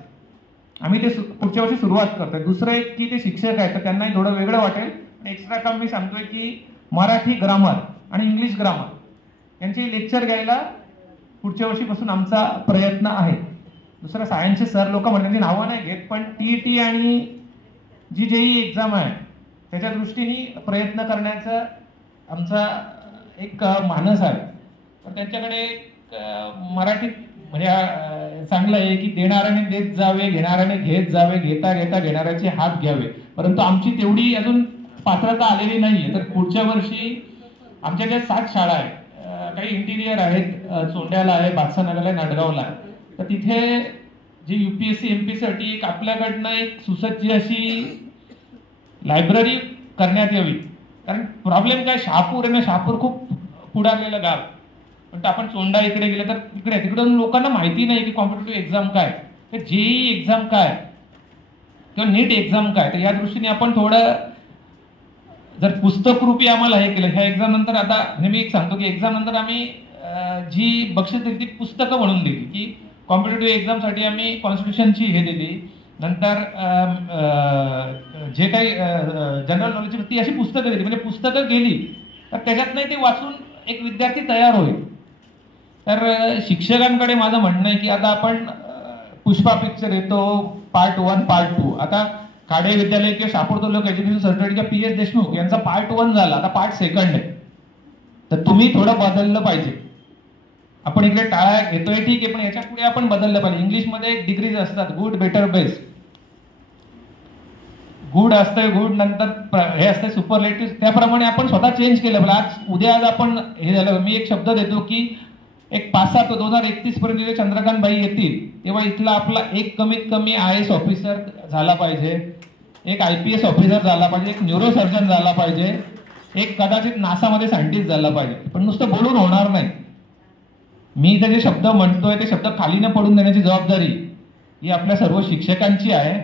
आम्ही ते पुढच्या वर्षी सुरुवात करतोय. दुसरं एक की ते शिक्षक आहेत तर त्यांनाही थोडं वेगळं वाटेल. एक्स्ट्रा काम मी सांगतोय की मराठी ग्रामर आणि इंग्लिश ग्रामर यांचे लेक्चर घ्यायला पुढच्या वर्षीपासून आमचा प्रयत्न आहे. दुसरं सायन्सचे सर लोक म्हणतात नावं नाही घेत, पण TET आणि जी JEE एक्झाम आहे त्याच्या दृष्टीने प्रयत्न करण्याचा आमचा एक मानस आहे. तर त्यांच्याकडे मराठीत म्हणजे चांगलं आहे की देणाऱ्याने देत जावे, घेणाऱ्याने घेत जावे, घेता घेता घेणाऱ्याचे हात घ्यावे. परंतु आमची तेवढी अजून पात्रता आलेली नाहीये. तर पुढच्या वर्षी आमच्याकडे 7 शाळा आहेत. काही इंटिरियर आहेत, चोंड्याला आहे, बादशाहनगरला आहे, नाटगावला आहे. तर तिथे जी UPSC MPसाठी एक आपल्याकडनं एक सुसज्ज अशी लायब्ररी करण्यात यावी. कारण प्रॉब्लेम काय, शहापूर आहे ना, शहापूर खूप पुढारलेलं गाव. पण आपण चोंडा इकडे गेलं तर तिकडून लोकांना माहिती नाही की कॉम्पिटेटिव्ह एक्झाम काय, तर JEE एक्झाम काय किंवा नीट एक्झाम काय. तर या दृष्टीने आपण थोडं जर पुस्तक रूपी आम्हाला हे केलं ह्या एक्झाम नंतर. आता मी एक सांगतो की एक्झाम नंतर आम्ही जी बक्षीस दिली ती पुस्तकं म्हणून दिली की कॉम्पिटेटिव्ह एक्झामसाठी आम्ही कॉन्स्टिट्यूशनची हे दिली. नंतर जे काही जनरल नॉलेजची ती अशी पुस्तकं दिली. म्हणजे पुस्तकं गेली तर त्याच्यातनं ते वाचून एक विद्यार्थी तयार होईल. तर शिक्षकांकडे माझं म्हणणं आहे की आता आपण पुष्पा पिक्चर येतो पार्ट 1 पार्ट 2. आता खाडे विद्यालय किंवा शहापूर तालुका एज्युकेशन सोसायटीच्या PS देशमुख यांचा पार्ट 1 झाला, आता पार्ट 2 आहे. तर तुम्ही थोडं बदललं पाहिजे. आपण इकडे टाळ्या घेतोय ठीक आहे, पण याच्या पुढे आपण बदललं पाहिजे. इंग्लिशमध्ये एक डिग्रीज असतात, गुड, बेटर, बेस्ट. गुड असतंय, गुड नंतर हे असतंय सुपरलेटिव्ह, त्याप्रमाणे आपण स्वतः चेंज केलं पाहिजे. आज आपण हे झालं. मी एक शब्द देतो की एक 5-7 2031 पर्यंत जेव्हा चंद्रकांत बाई येतील तेव्हा इथला आपला एक कमीत कमी IAS ऑफिसर झाला पाहिजे, एक IPS ऑफिसर झाला पाहिजे, एक न्यूरोसर्जन झाला पाहिजे, एक कदाचित नासामध्ये सायंटिस्ट झाला पाहिजे. पण नुसतं बोलून होणार नाही. मी इथे जे शब्द म्हणतोय ते शब्द खाली न पडून देण्याची जबाबदारी ही आपल्या सर्व शिक्षकांची आहे.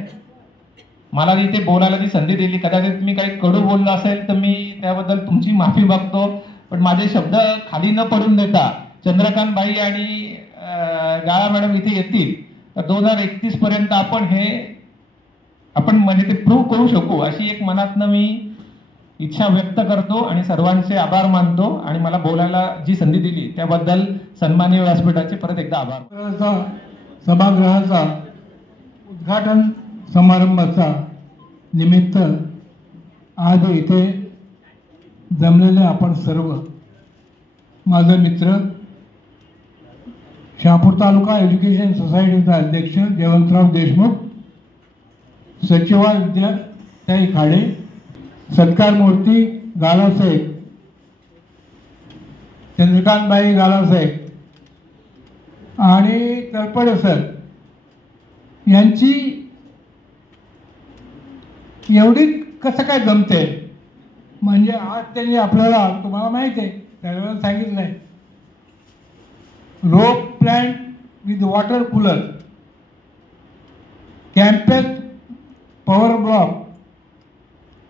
मला इथे बोलायला ती संधी दिली, कदाचित मी काही कडू बोललो असेल तर मी त्याबद्दल तुमची माफी मागतो. पण माझे शब्द खाली न पडून देता चंद्रकांत बाई आणि गाळा मॅडम इथे येतील तर 2031 पर्यंत आपण म्हणजे ते प्रूव्ह करू शकू अशी एक मनातनं मी इच्छा व्यक्त करतो आणि सर्वांचे आभार मानतो. आणि मला बोलायला जी संधी दिली त्याबद्दल सन्माननीय व्यासपीठाचे परत एकदा आभार. सभागृहाचा उद्घाटन समारंभाचा निमित्त आज इथे जमलेले आपण सर्व माझे मित्र, शहापूर तालुका एज्युकेशन सोसायटीचा अध्यक्ष जयवंतराव देशमुख, सचिवा विद्याताई खाडे, सत्कार मूर्ती गालावसाहेब, चंद्रकांतबाई गालावसाहेब आणि तळपडे सर यांची एवढी कसं काय जमते. म्हणजे आज त्यांनी आपल्याला, तुम्हाला माहिती आहे त्यावेळेला सांगितलं आहे, rope plant with water cooler, campus power block,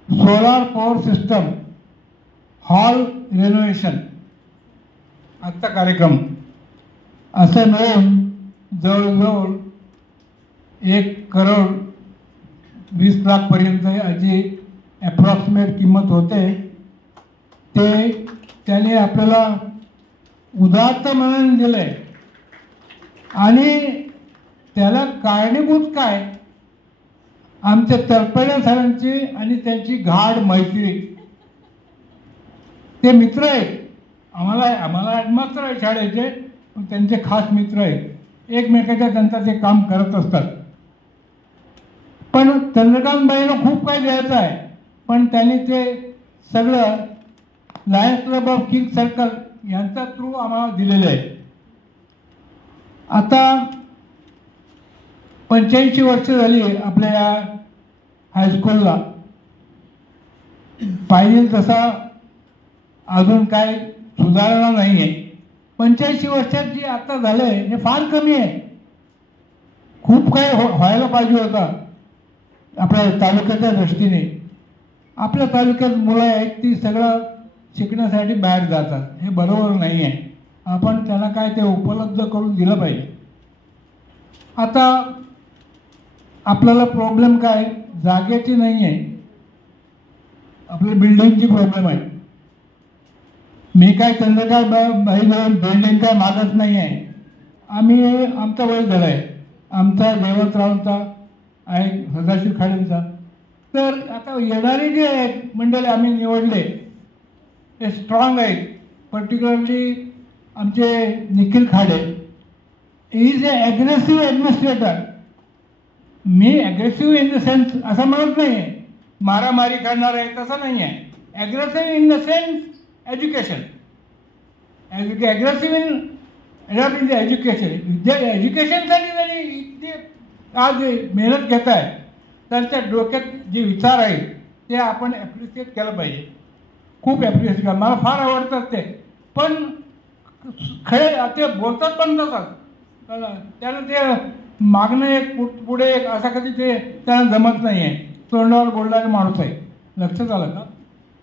solar power system, hall renovation आजचा कार्यक्रम असं मिळून जवळजवळ 1,20,00,000 पर्यंत याची अप्रॉक्सिमेट किंमत होते. ते त्याने आपल्याला उदात्त म्हणून दिलंय. आणि त्याला कारणीभूत काय, आमच्या तळपडे सरांची आणि त्यांची गाढ मैत्री. ते मित्र आहेत, आम्हाला हेडमास्टर आहे शाळेचे, पण त्यांचे खास मित्र आहेत. एकमेकाच्या त्यांचा ते काम करत असतात. पण चंद्रकांतबाईला खूप काही द्यायचं आहे, पण त्यांनी ते सगळं Lions Club of king Circle यांच्या थ्रू आम्हाला दिलेलं आहे. आता 85 वर्ष झाली आपल्या या हायस्कूलला. पाहिजे तसा अजून काय सुधारणा नाही आहे. 85 वर्षात जी आता झालं आहे हे फार कमी आहे. खूप काय व्हायला पाहिजे होता आपल्या तालुक्याच्या दृष्टीने. आपल्या तालुक्यात मुलं आहेत ती सगळं शिकण्यासाठी बाहेर जातात, हे बरोबर नाही आहे. आपण त्यांना काय ते उपलब्ध करून दिलं पाहिजे. आता आपल्याला प्रॉब्लेम काय, जागेची नाही आहे, आपल्या बिल्डिंगची प्रॉब्लेम आहे. मी काय चंद्रकांत बाई बिल्डिंग काय मागत नाही आहे. आमचा वय झाला आहे, आमचा जयवंतरावांचा आहे, सदाशिव खाडेंचा. तर आता येणारे जे मंडळी आम्ही निवडले ते स्ट्रॉंग आहेत. पर्टिक्युलरली आमचे Nikhil Khade is a aggressive administrator. Me aggressive in the sense असं म्हणत नाही आहे, मारामारी करणार आहे तसं नाही आहे. Aggressive in the sense education, aggressive in in the education. एज्युकेशनसाठी त्यांनी इतके आज मेहनत घेत आहे, त्यांच्या डोक्यात जे विचार आहेत ते आपण ॲप्रिशिएट केलं पाहिजे. खूप ॲप्रिशिएट केलं, मला फार आवडतात ते. पण खरे ते बोलतात पण तसंच, त्याला ते मागणं एक पुढे एक असं कधी ते त्याला जमत नाही आहे. तोंडावर बोलणारा माणूस आहे. लक्षात आलं का?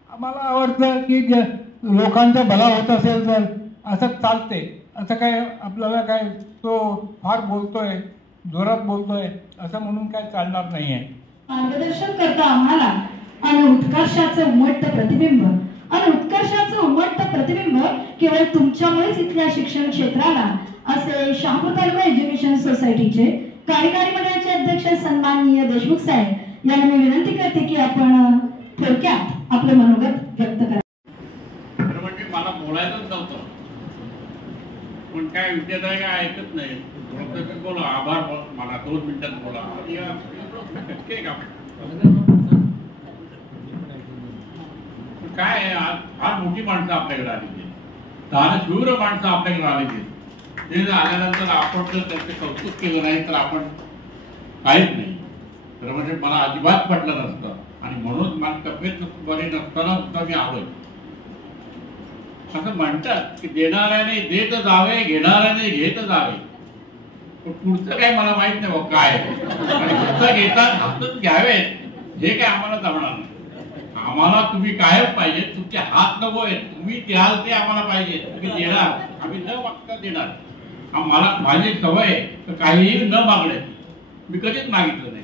आम्हाला आवडतं की जे लोकांचा भला होत असेल तर असं चालते. असं काय आपल्याला काय तो फार बोलतोय, जोरात बोलतोय असं म्हणून काय चालणार नाही आहे. मार्गदर्शन करता आम्हाला आणि उत्कर्षाचं उमटतं प्रतिबिंब, आणि उत्कर्षाचं उमटतं प्रतिबिंब केवळ तुमच्यामुळेच इथल्या शिक्षण क्षेत्राला असे शहापूर तालुका एज्युकेशन सोसायटीचे कार्यकारी मंडळाचे अध्यक्ष सन्माननीय देशमुख साहेब यांना मी विनंती करते की आपण थोडक्यात आपलं मनोगत व्यक्त करा. म्हणजे मला बोलायचंच नव्हतं, पण काय विद्यार्थी काय ऐकत नाही. बोला, आभार मला 2 मिनिटात बोला. काय फार मोठी माणसं आपल्याकडे आलेली, दानशूर माणसं आपल्याकडे आलेली. ते आल्यानंतर आपण जर त्यांचे कौतुक केलं नाही तर आपण काहीच नाही. तर म्हणजे मला अजिबात पटलं नसतं आणि म्हणून मला तब्येत बरी नसताना सुद्धा मी आलोय. असं म्हणतात की देणाऱ्याने देत जावे, घेणाऱ्याने घेत जावे. पण पुढचं काय मला माहित नाही काय आणि पुढचं घेतात हातच घ्यावेत हे काय आम्हाला जमणार नाही. आम्हाला तुम्ही कायच पाहिजे, तुमचे हात नको आहेत, तुम्ही द्याल ते आम्हाला पाहिजे. तुम्ही देणार, आम्ही न मागता देणार. मला माझी सवय तर काहीही न मागण्याची, मी कधीच मागितलं नाही.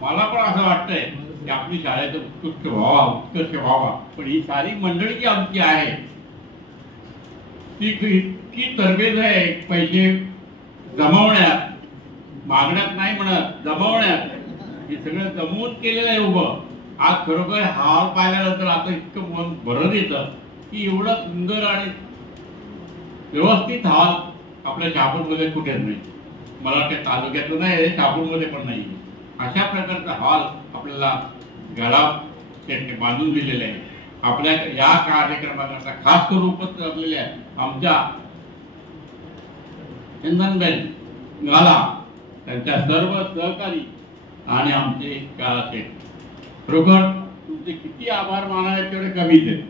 मला पण असं वाटतंय की आपली शाळेचं उत्कृष्ट व्हावा. पण ही सारी मंडळी जी आमची आहे ती इतकी तरबेज आहे, पैसे जमवण्यात, मागण्यात नाही म्हणत, जमवण्यात. हे सगळं जमवून केलेलं आहे उभं. आज खरोखर हाल पाहिल्यानंतर आता इतकं मन भरत येतं की एवढा सुंदर आणि व्यवस्थित हाल आपल्या शहापूरमध्ये कुठेच नाही. मला वाटतं तालुक्यातलं नाही, शहापूरमध्ये पण नाही. अशा प्रकारचा हॉल आपल्याला गळा त्यांनी बांधून दिलेला आहे. आपल्या या कार्यक्रमाकरता खास करून उपस्थित असलेल्या आमच्या चंदनबेन गाला, त्यांच्या सर्व सहकारी आणि आमचे काळाचे खरोखर तुमचे किती आभार मानावे तेवढे कमीच आहेत.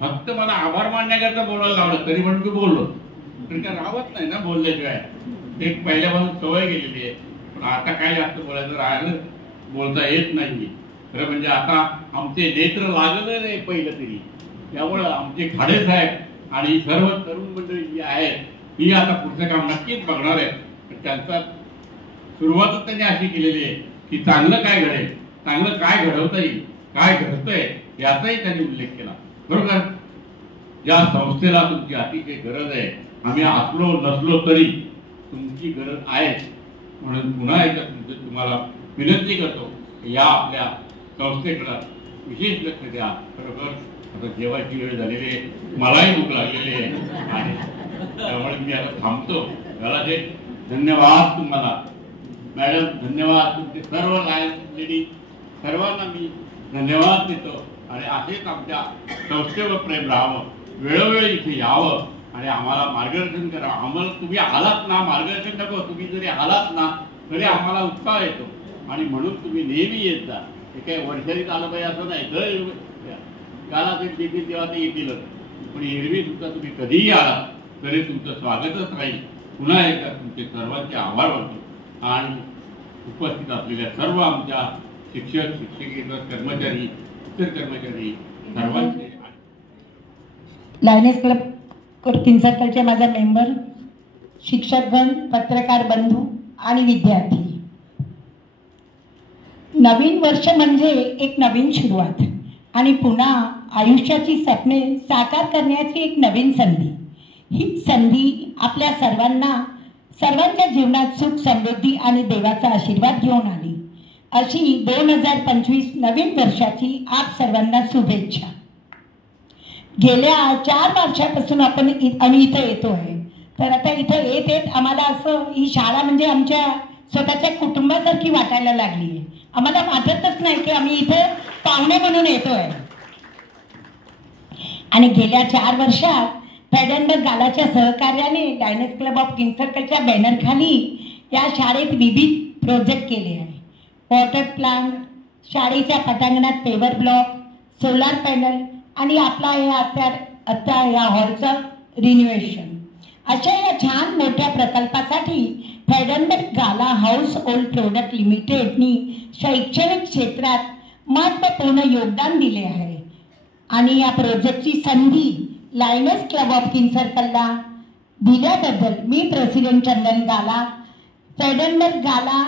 फक्त मला आभार मानण्याकरता बोलायला लावलं तरी पण मी बोललो, तरी काय राहत नाही ना बोलल्याशिवाय. ते पहिल्यापासून सवय गेलेली आहे. पण आता काय जास्त बोलायचं राहिलं, बोलता येत नाही. खरं म्हणजे आता आमचे नेत्र लागलं नाही पहिलं तरी. त्यामुळं आमचे खाडे साहेब आणि सर्व तरुण मंडळी जी आहेत ही आता पुढचं काम नक्कीच बघणार आहे. त्यांचा सुरुवातच त्यांनी अशी केलेली आहे की चांगलं काय घडेल, चांगलं काय घडवता येईल, काय घडतंय याचाही त्यांनी उल्लेख केला. बरोबर, ज्या संस्थेला तुमची अतिशय गरज आहे, आम्ही असलो नसलो तरी तुमची गरज आहे. म्हणून पुन्हा एकदा तुम्हाला विनंती करतो या आपल्या संस्थेकडे विशेष लक्ष द्या. खरोखर आता जेवायची वेळ झालेली आहे, मलाही भूक लागलेली आहे आणि त्यामुळे मी आता थांबतो. मला ते धन्यवाद तुम्हाला मॅडम, धन्यवाद तुमचे सर्व लेडीज, सर्वांना मी धन्यवाद देतो. आणि असेच आमच्या संस्थेवर प्रेम राहावं, वेळोवेळी इथे यावं आणि आम्हाला मार्गदर्शन करावं. आम्हाला तुम्ही आलात ना, मार्गदर्शन नको, तुम्ही जरी आलात ना तरी आम्हाला उत्साह येतो आणि म्हणून तुम्ही नेहमी येत जा. हे काही वर्षारीत आलं पाहिजे असं नाही, दर काला ते देतील तेव्हा ते येतीलच. पण एरवी सुद्धा तुम्ही कधीही आलात तरी तुमचं स्वागतच राहील. पुन्हा एकदा तुमचे सर्वांचे आभार मानतो आणि उपस्थित असलेल्या सर्व आमच्या शिक्षक, शिक्षकेतर कर्मचारी, इतर कर्मचारी सर्वांचे, लायनेस क्लब किंजरकलचे माझा मेंबर, शिक्षकगण, पत्रकार बंधू आणि विद्यार्थी, नवीन वर्ष म्हणजे एक नवीन सुरुवात आणि पुन्हा आयुष्याची स्वप्ने साकार करण्याची एक नवीन संधी. ही संधी आपल्या सर्वांच्या जीवनात सुख, समृद्धी आणि देवाचा आशीर्वाद घेऊन आली. अशी 2025 नवीन वर्षाची आप सर्वांना शुभेच्छा. गेल्या 4 वर्षापासून आम्ही इथं येतो आहे. तर आता इथं येत आम्हाला असं ही शाळा म्हणजे आमच्या स्वतःच्या कुटुंबासारखी वाटायला लागली आहे. आम्हाला वाटतच नाही की आम्ही इथं पाहुणे म्हणून येतो आहे. आणि गेल्या 4 वर्षात फेडनबर्ग गालाच्या सहकार्याने लायनेस क्लब ऑफ किंजरकलच्या बॅनरखाली या शाळेत विविध प्रोजेक्ट केले आहे. वॉटर प्लांट, शाळेच्या पटांगणात पेवर ब्लॉक, सोलार पॅनल आणि आपला आता या हॉलचं रिन्युएशन, अशा या छान मोठ्या प्रकल्पासाठी फेडनबर्ग गाला हाऊस होल्ड प्रोडक्ट लिमिटेडनी शैक्षणिक क्षेत्रात महत्त्वपूर्ण योगदान दिले आहे. आणि या प्रोजेक्टची संधी लायनेस क्लब ऑफ किंजरकलला दिल्याबद्दल मी प्रेसिडेंट चंदन गाला, फेडनबर्ग गाला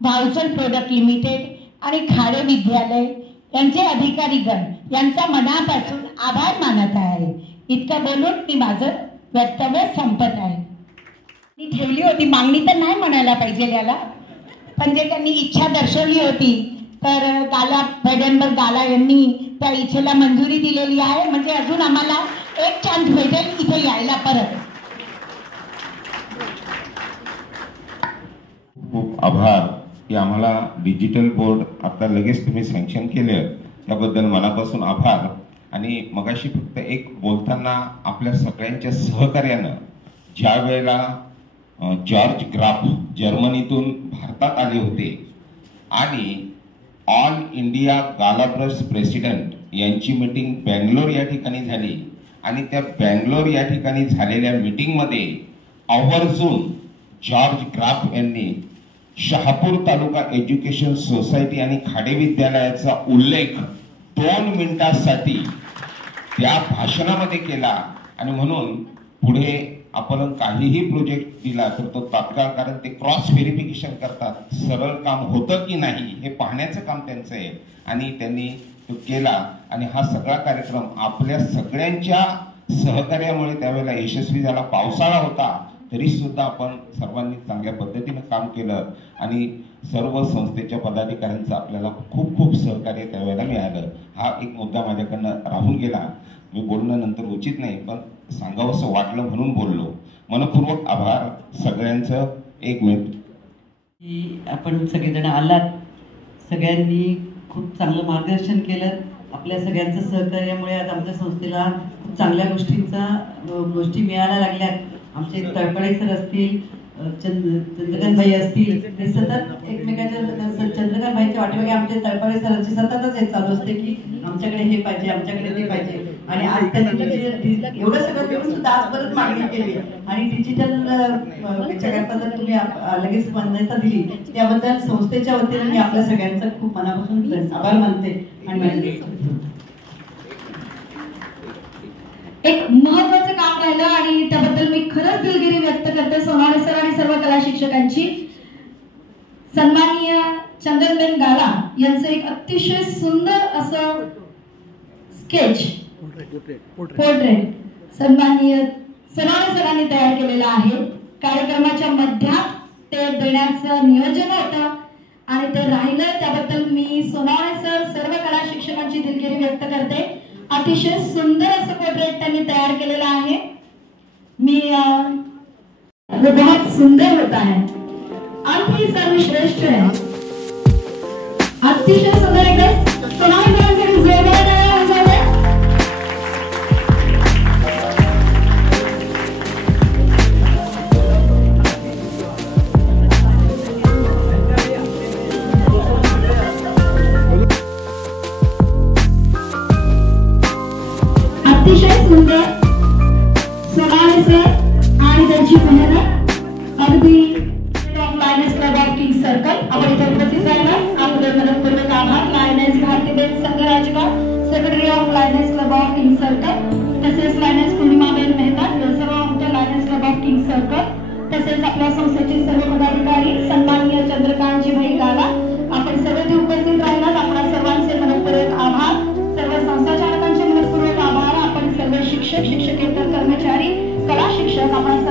हाऊस होल्ड प्रोडक्ट लिमिटेड आणि खाडे विद्यालय यांचे अधिकारीगण यांचा मनापासून आभार मानत आहे. इतकं बोलून मी माझं वक्तव्य संपत आहे. ठेवली होती, मागणी तर नाही म्हणायला पाहिजे याला, पण जे त्यांनी इच्छा दर्शवली होती तर गाला पेडणबर गाला यांनी त्या इच्छेला मंजुरी दिलेली आहे. म्हणजे अजून आम्हाला एक चान्स भेटेल इथे यायला परत. खूप आभार की आम्हाला डिजिटल बोर्ड आता लगेच तुम्ही सँक्शन केले, त्याबद्दल मनापासून आभार. आणि मगाशी फक्त एक बोलताना आपल्या सगळ्यांच्या सहकार्यानं ज्या वेळेला जॉर्ज ग्राफ जर्मनीतून भारतात आले होते आणि ऑल इंडिया गालाब्रश प्रेसिडेंट यांची मीटिंग बँगलोर या ठिकाणी झाली आणि त्या बँगलोर या ठिकाणी झालेल्या मीटिंगमध्ये आवर्जून जॉर्ज ग्राफ यांनी शहापूर तालुका एज्युकेशन सोसायटी आणि खाडे विद्यालयाचा उल्लेख 2 मिनिटांसाठी त्या भाषणामध्ये केला. आणि म्हणून पुढे आपण काहीही प्रोजेक्ट दिला तर तो तात्काळ, कारण ते क्रॉस व्हेरिफिकेशन करतात, सरळ काम होतं की नाही हे पाहण्याचं काम त्यांचं आहे. आणि त्यांनी तो केला आणि हा सगळा कार्यक्रम आपल्या सगळ्यांच्या सहकार्यामुळे त्यावेळेला यशस्वी झाला. पावसाळा होता तरी सुद्धा आपण सर्वांनी चांगल्या पद्धतीने काम केलं आणि सर्व संस्थेच्या पदाधिकाऱ्यांचं आपल्याला खूप खूप सहकार्य त्यावेळेला मिळालं. हा एक मुद्दा माझ्याकडनं राहून गेला, मी बोलणं नंतर उचित नाही, पण सांगावंसं वाटलं म्हणून बोललो. मनपूर्वक आभार सगळ्यांचं. एक मिनिट. की आपण सगळेजण आलात, सगळ्यांनी खूप चांगलं मार्गदर्शन केलं. आपल्या सगळ्यांचं सहकार्यामुळे आज आमच्या संस्थेला खूप चांगल्या गोष्टी मिळायला लागल्यात. आमचे तळपडे सर असतील, चंद्रकांतभाई असतील, ते सतत एकमेकांच्या चंद्रकांतभाईच्या वाटेमागे आमचे तळपडे सरांची सततच हे चालू असते की आमच्याकडे हे पाहिजे, आमच्याकडे ते पाहिजे. आणि आज त्यांनी एवढं सगळं देऊन सुद्धा आज परत मागणी केली आणि डिजिटल पद्धत तुम्ही लगेच मान्यता दिली, त्याबद्दल संस्थेच्या वतीने मी आपल्या सगळ्यांचं खूप मनापासून आभार मानते. आणि एक महत्वाचं काम राहिलं आणि त्याबद्दल मी खरंच दिलगिरी व्यक्त करते सोनावणे सर आणि सर्व कला शिक्षकांची. सन्माननीय चंदनबेन गाला यांचं एक अतिशय सुंदर असं स्केच पोर्ट्रेट सन्माननीय सोनावणे सरांनी तयार केलेलं आहे. कार्यक्रमाच्या मध्यात ते देण्याचं नियोजन होतं आणि ते राहिलं, त्याबद्दल मी सोनावणे सर सर्व कला शिक्षकांची दिलगिरी व्यक्त करते. अतिशय सुंदर असं पोर्ट्रेट त्यांनी तयार केलेलं आहे. मी वो बहुत सुंदर होता है, अति सर्वश्रेष्ठ है, अतिशय सुंदर एकदम. सोनावणे सरांसाठी जोरदार टाळ्या वाजवा. अतिशय सुंदर सोनावणे सर आणि त्यांची मेहनत. अगदी lioness club of king circle आपण इथे उपस्थित राहिला, आपले मनपूर्वक आभार. Lioness Bharatiben Sangharajgaon, secretary of lioness club of king circle, तसेच लायनेस पूर्णिमाबेन मेहता, सर्व आमच्या lioness club of king circle, तसेच आपल्या संस्थेचे सर्व पदाधिकारी, सन्माननीय चंद्रकांतजी भाई गाला, आपण सर्व इथे उपस्थित राहिलात. आपल्या सर्वांचे मनपूर्वक आभार. सर्व संस्थाचालकांचे मनपूर्वक आभार. आपण सर्व शिक्षक, शिक्षकेतर कर्मचारी, कला शिक्षक आपण